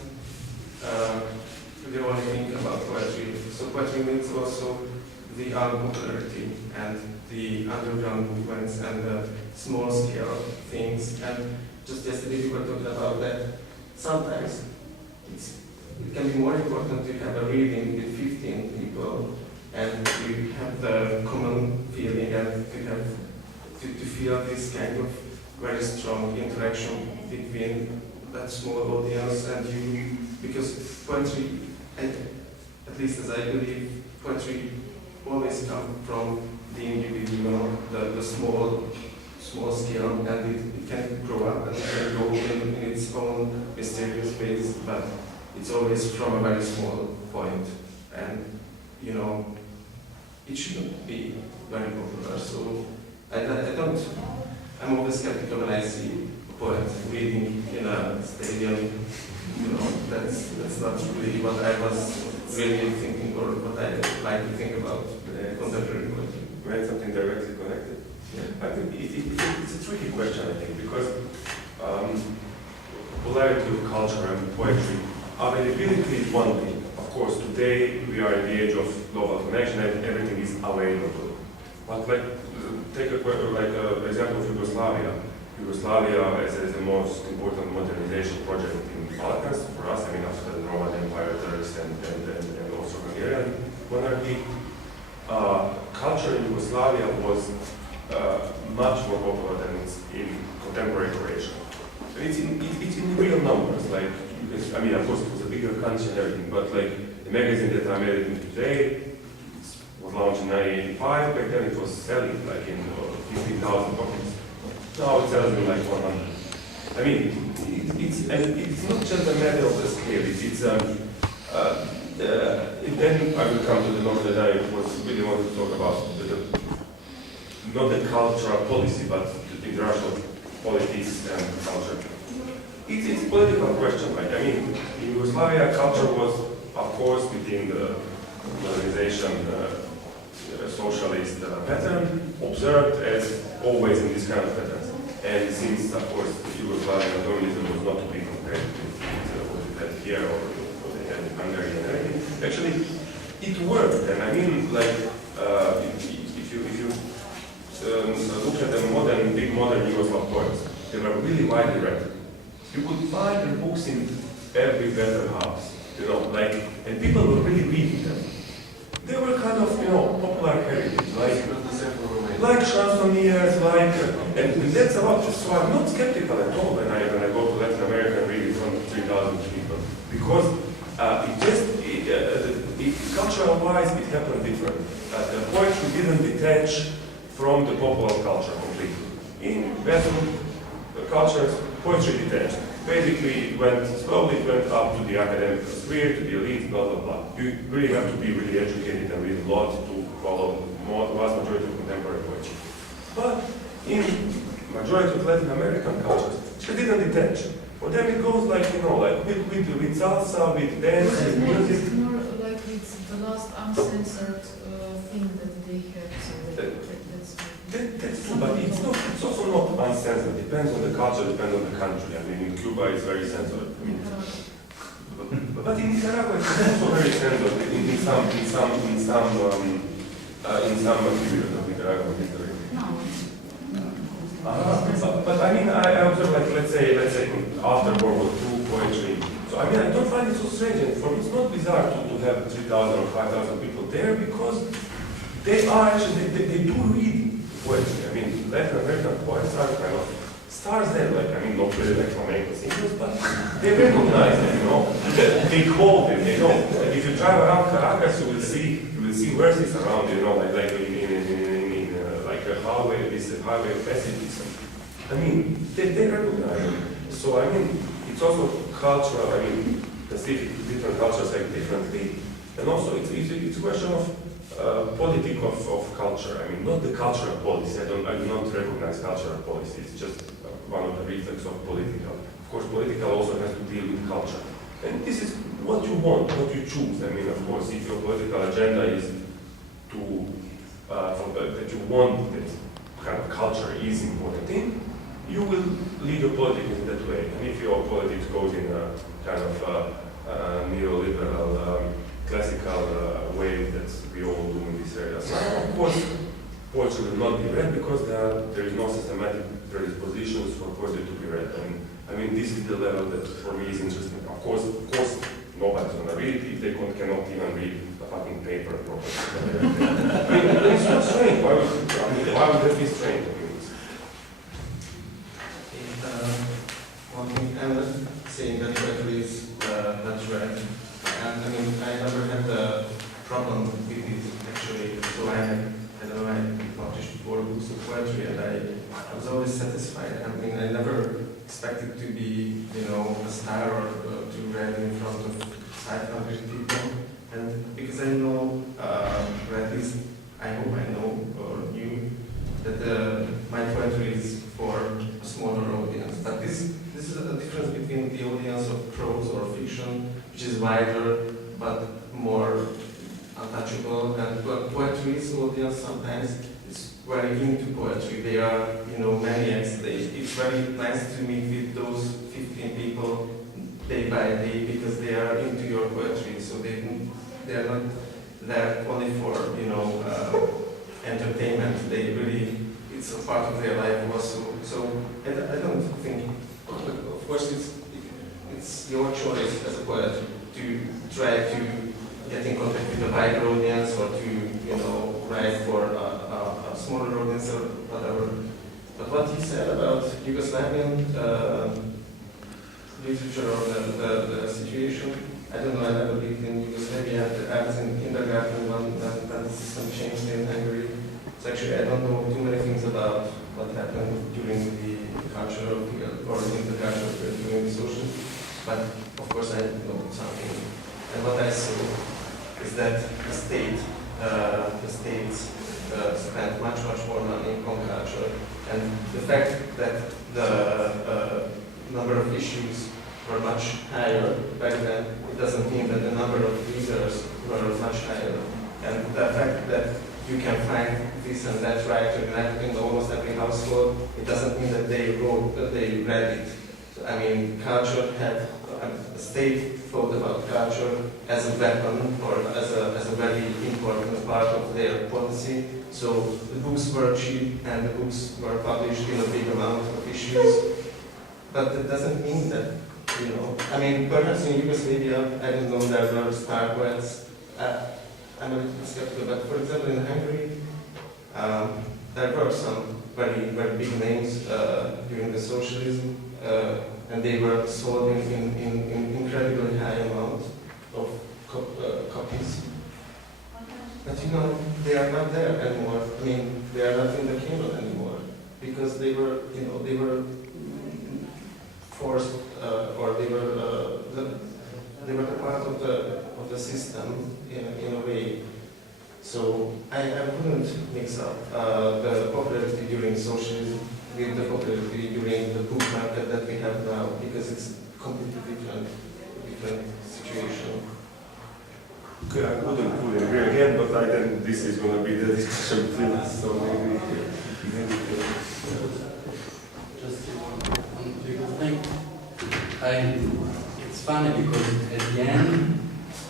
the only thing about poetry. So poetry needs also the unpopularity and the underground movements and the small-scale things. And just yesterday we were talking about that. Sometimes it can be more important to have a reading with 15 people and to have the common feeling and to have to feel this kind of very strong interaction between that small audience and you, because poetry, at least as I believe, poetry always comes from the individual, the small scale, and it can grow up and it can go in its own mysterious ways, but it's always from a very small point, and it shouldn't be very popular. So I'm always skeptical when I see a poet reading in a stadium. That's not really what I was really thinking or what I like to think about contemporary poetry. Right, something directly connected. Yeah. I think it's a tricky question, I think, because polarity of culture and poetry, availability is one thing. Of course, today we are in the age of global connection and everything is available. But take example of Yugoslavia. Yugoslavia is the most important modernization project in the Balkans for us. I mean, after the Roman Empire, Turks, and also Hungarian monarchy. Culture in Yugoslavia was much more popular than in contemporary Croatia. And it's in real numbers. Of course, it was a bigger country and everything, but the magazine that I'm editing today was launched in 1985. Back then, it was selling in 15,000 copies. Now it sells in 100. I mean, it's not just a matter of the scale. Then I will come to the note that I was really wanted to talk about, not the cultural policy, but the international politics and culture. It's a political question, right? I mean, in Yugoslavia, culture was, of course, within the modernization socialist pattern, observed as always in this kind of patterns. And since, of course, Yugoslavian communism was not to be compared with what we had here or what they had in Hungary and everything, actually, it worked. And I mean, like, if you look at the big modern Yugoslav poets, they were really widely read. You could find their books in every better house, you know, like, and people were really reading them. They were kind of, you know, popular heritage, like chansonniers, and that's a lot. So I'm not skeptical at all when I go to Latin America and read in front of 3,000 people, because cultural-wise, it happened different. The poetry didn't detach from the popular culture completely. In Western cultures, poetry detached. Basically, it went slowly, it went up to the academic sphere, to the elite, blah, blah, blah. You really have to be really educated and read a lot to follow the vast majority of contemporary poetry. But in majority of Latin American cultures, it didn't detach. For them it goes like, you know, like with salsa, with dance, with music. It's more like it's the last uncensored thing that they have, so that's true, but it's also not uncensored. Depends on the culture, depends on the country. I mean, in Cuba it's very censored. I mean, but in Nicaragua it's also very censored in some material of Nicaraguan history. But I mean, I observe, like, let's say after World War II poetry. So I mean, I don't find it so strange, and for me it's not bizarre to have 3,000 or 5,000 people there, because they are actually, they do read poetry. I mean, Latin American poets are kind of stars there, like, I mean, not really like flamenco singers, but they recognize them, you know. They call them, they know. Like, if you drive around Caracas, you will see verses around, you know, like in like a highway, this highway of messages. I mean, they recognize them. So I mean, it's also cultural. I mean, different cultures act differently, and also it's a question of politic of culture. I mean, not the cultural policy. I do not recognize cultural policy. It's just one of the reflexes of political. Of course, political also has to deal with culture. And this is what you want, what you choose. I mean, of course, if your political agenda is that you want that kind of culture is important thing, you will lead your politics in that way. And if your politics goes in a kind of neoliberal, classical way that we all do in this area, so of course, poetry will not be read because there is no systematic predispositions for poetry to be read. And I mean, this is the level that for me is interesting. Of course, nobody's going to read it if they cannot even read a fucking paper properly. I mean, it's not strange. Why would that be strange? One thing, I'm not saying that poetry is not read. And I mean, I never had a problem with it actually. So I published 4 books of poetry, and I was always satisfied. I mean, I never expected to be, you know, a star or to read in front of 500 people. And because I know, or at least I hope I know or knew that my poetry is for a smaller audience. But this is a difference between the audience of prose or fiction, which is wider but more untouchable, and poetry's audience sometimes is very into poetry. They are, you know, maniacs. It's very nice to meet with those 15 people day by day because they are into your poetry. So they are not there only for, you know, entertainment. They really, it's a part of their life also. So I don't think, of course, it's your choice as a poet to try to get in contact with a wider audience or to, you know, write for a smaller audience or whatever. But what he said about Yugoslavian literature or the situation, I don't know, I never lived in Yugoslavia. I was in kindergarten when the system changed in Hungary. So actually I don't know too many things about what happened during the cultural or in the cultural period during the social. But of course I know something And what I saw is that the state spent much more money on culture, and the fact that the number of issues were much higher back then, it doesn't mean that the number of readers were much higher. And the fact that you can find this and that writer in almost every household, it doesn't mean that they read it. So, I mean, culture had, the state thought about culture as a weapon or as a very important part of their policy. So the books were cheap and the books were published in a big amount of issues. But that doesn't mean that, you know, I mean, perhaps in Yugoslavia, I don't know, there were star poets. I'm a little skeptical, but for example, in Hungary, there were some very big names during the socialism, and they were sold in incredibly high amount of copies. But you know, they are not there anymore. I mean, they are not in the kingdom anymore because they were, you know, they were forced, or they were the part of the system in a way. So I wouldn't mix up the popularity during socialism with the popularity during the book market that we have now, because it's completely different situation. Okay, I wouldn't fully agree again, but I think this is going to be the discussion between us, so maybe just one little thing. It's funny because at the end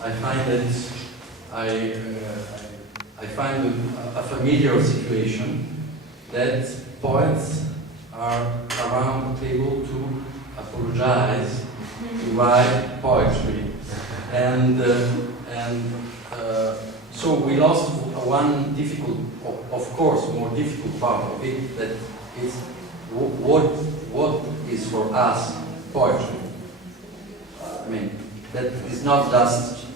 I find that I find a familiar situation that poets are around the table to apologize to write poetry, and so we lost one difficult, of course, more difficult part of it, that is what is for us poetry. I mean, that is not just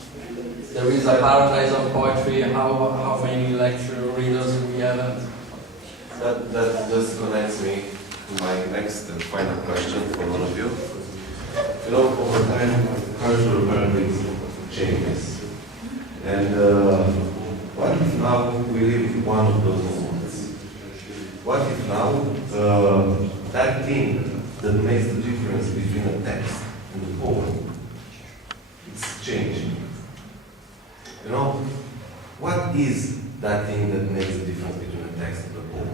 there is a paradise of poetry. How many lecture readers we have? That just connects me to my next and final question for all of you. You know, over time, cultural paradigms changes. And what if now we live one of those moments? What if now that thing that makes the difference between a text and a poem, it's changing? You know, what is that thing that makes the difference between a text and a poem?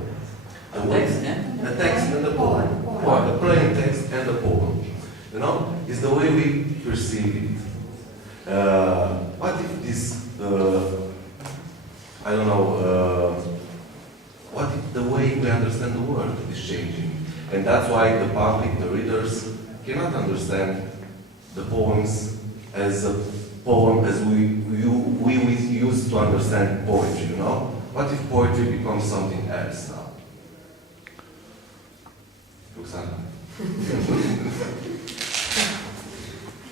The text and the poem. The plain text and the poem. You know, is the way we perceive it. What if this, I don't know, what if the way we understand the world is changing? And that's why the public, the readers, cannot understand the poems as a poem as we used to understand poetry, you know? What if poetry becomes something else now? Ruxandra.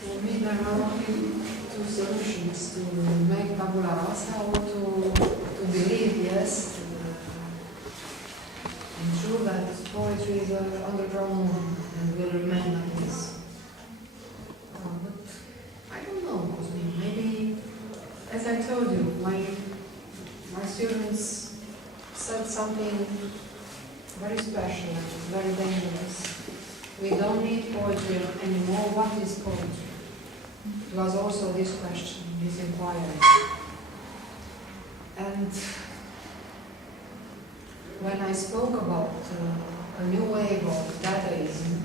For me, there are only two solutions: to make tabula rasa or to believe, yes, and true that poetry is an underground movement and will remain like this. But I don't know. Maybe, as I told you, my students said something very special and very dangerous. We don't need poetry anymore. What is poetry? It was also this question, this inquiry. And when I spoke about a new wave of dadaism,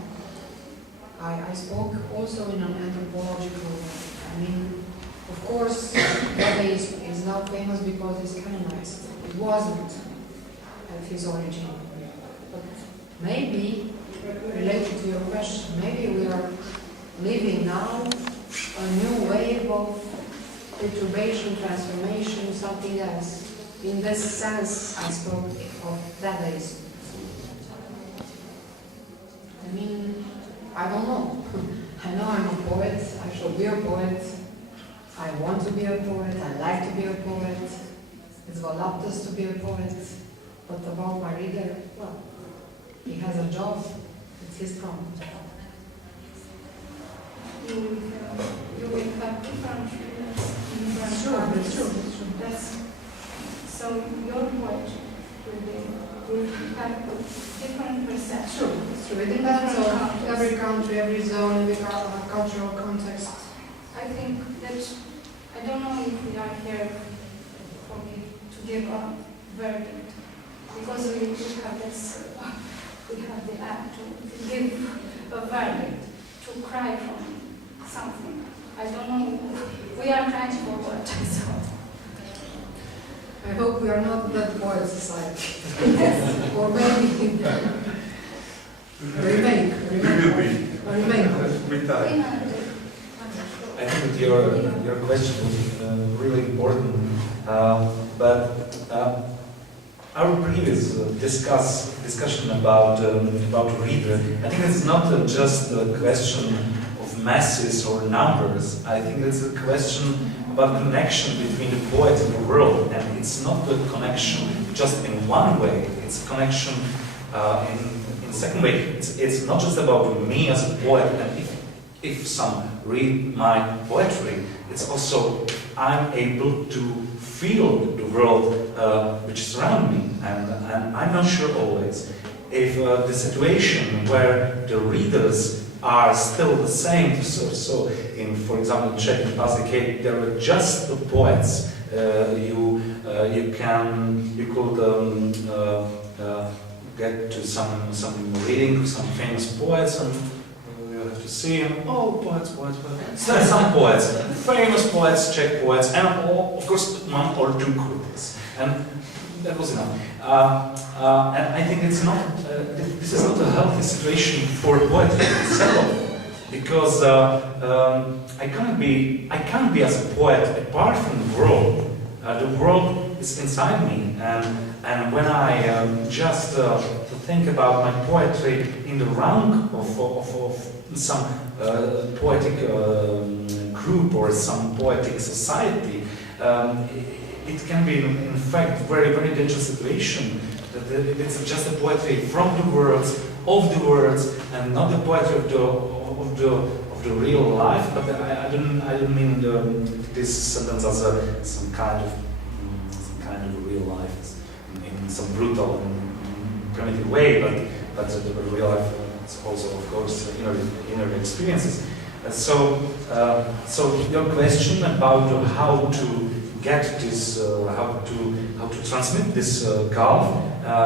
I spoke also in an anthropological way. I mean, of course, Dadaism is now famous because it's canonized. It wasn't at his origin. But maybe, related to your question, maybe we are living now a new wave of perturbation, transformation, something else. In this sense, I spoke of Dadaism. I mean, I don't know. I know I'm a poet. I shall be a poet. I want to be a poet. I like to be a poet. It's voluptuous to be a poet. But about my reader, well, he has a job. It's his problem. You will have different readers different perception. True. It depends on every country, every zone, every cultural context. I think that, I don't know if we are here for me to give a verdict, because we have this, we have the act to give a verdict, to cry from something. I don't know, we are crying for what, so. I hope we are not that poet society. Or maybe remake. I think that your question was really important, but our previous discussion about reader, I think it's not just a question of masses or numbers. I think it's a question about connection between the poet and the world, and it's not a connection just in one way. It's a connection in second way. It's not just about me as a poet, and if some read my poetry, it's also I'm able to feel the world which is around me, and I'm not sure always if the situation where the readers are still the same. So in, for example, in Czech Republic, there are just the poets. You could get to some reading, some famous poets, and you have to see them. Oh, poets. Some poets, famous poets, Czech poets, and of course one or two critics, and that was enough. And I think it's not. This is not a healthy situation for poetry itself, because I can't be as a poet apart from the world. The world is inside me, and when I just think about my poetry in the rank of some poetic group or some poetic society, it can be in fact very, very dangerous situation. That it's just a poetry from the words, of the words, and not the poetry of the real life. But I don't mean this sentence as some kind of real life in some brutal and primitive way, but the real life is also, of course, inner experiences. So your question about how to get this, how to transmit this gulf,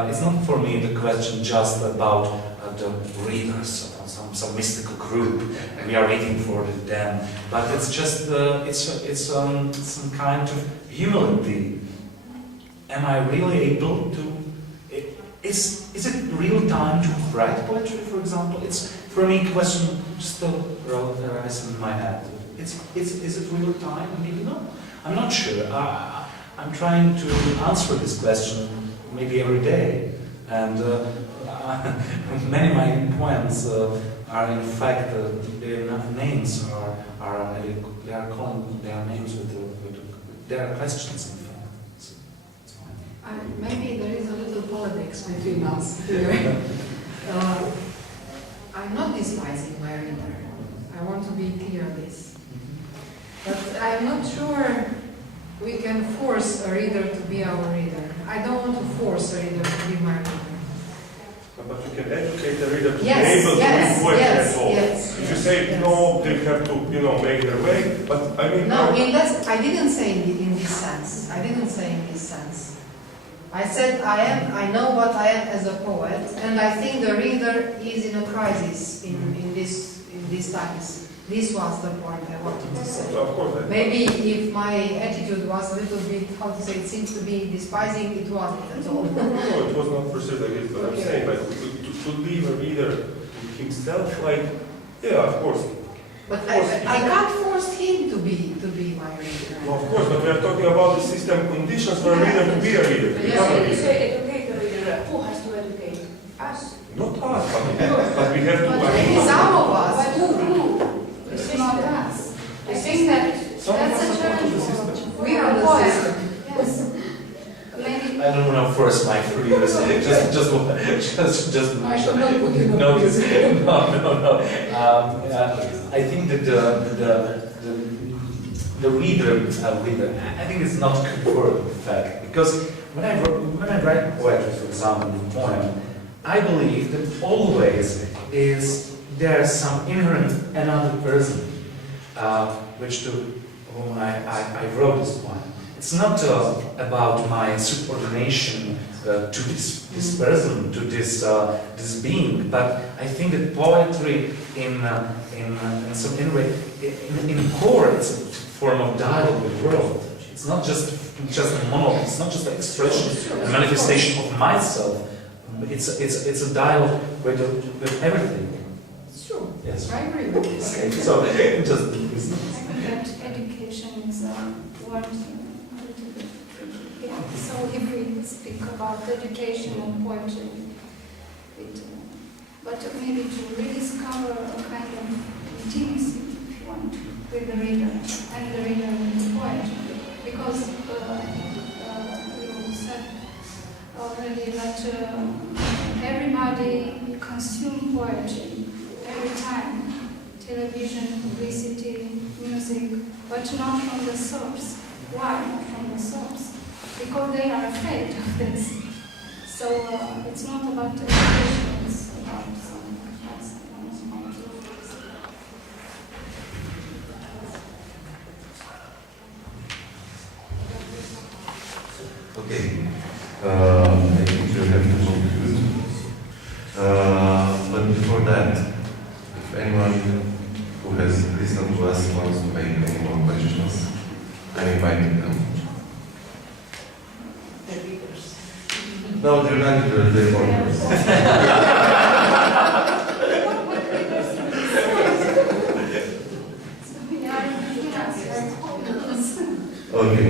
it's not for me the question just about the readers, some mystical group we are waiting for them, but it's just it's some kind of humility. Am I really able to? Is it real time to write poetry, for example? It's for me a question still arises in my head. Is it real time? Maybe not. I'm not sure. I'm trying to answer this question maybe every day, and many of my poems are in fact their names they are calling their names with their questions. In fact, it's fine. Maybe there is a little politics between us here. I'm not despising my reader. I want to be clear on this. But I'm not sure we can force a reader to be our reader. I don't want to force a reader to be my reader. But you can educate the reader to Yes, be able to read poetry at all. yes, If you say no, they have to, make their way. But I mean, no, I didn't say in this sense. I didn't say in this sense. I said I know what I am as a poet, and I think the reader is in a crisis in these times. This was the point I wanted to say. of course. Maybe if my attitude was a little bit, how to say, it seems to be despising, it wasn't at all. No, it was not perceived like this, but I'm saying, like, to leave a reader to himself, like, yeah, of course. But I can't force him to be my reader. Well, of course, but we are talking about the system conditions for a reader to be a reader. To become a You reader. say educate the reader. Who has to educate? Us. Not us, but we have to. Maybe some of us. Who? It's not us. I think that Some of that's us a are part of the challenge. system. We are the Poet. system. Yes. Maybe. I don't want to force my readers. Just I should not put you in a notice. position. No. I think that the reader, I think it's not good for the fact, because when I write poetry, for example, in a poem, I believe that always there's some inherent another person, which to whom I wrote this poem. It's not about my subordination to this person, to this being, but I think that poetry in core, it's a form of dialogue with the world. It's not just a monologue. It's not just an expression, a manifestation of myself. It's a dialogue with everything. It's true. Yes. I agree with this. Okay. So just I think that education is one a little bit. Yeah. So if we speak about education and poetry, but maybe to rediscover a kind of intimacy, if you want, with the reader and the reader with the poet, because you said already that everybody consumes poetry every time, television, publicity, music, but not from the source. Why not from the source? Because they are afraid of this. So it's not about education, it's about something else. Okay, I think you have to conclude. But before that, if anyone who has listened to us wants to make any more questions, I'm inviting them. No, they're not readers, they're workers. Okay,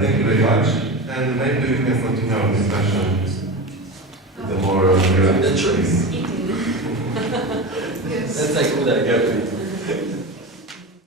thank you very much. And maybe we can continue our discussion with the more The truth. That's a good idea.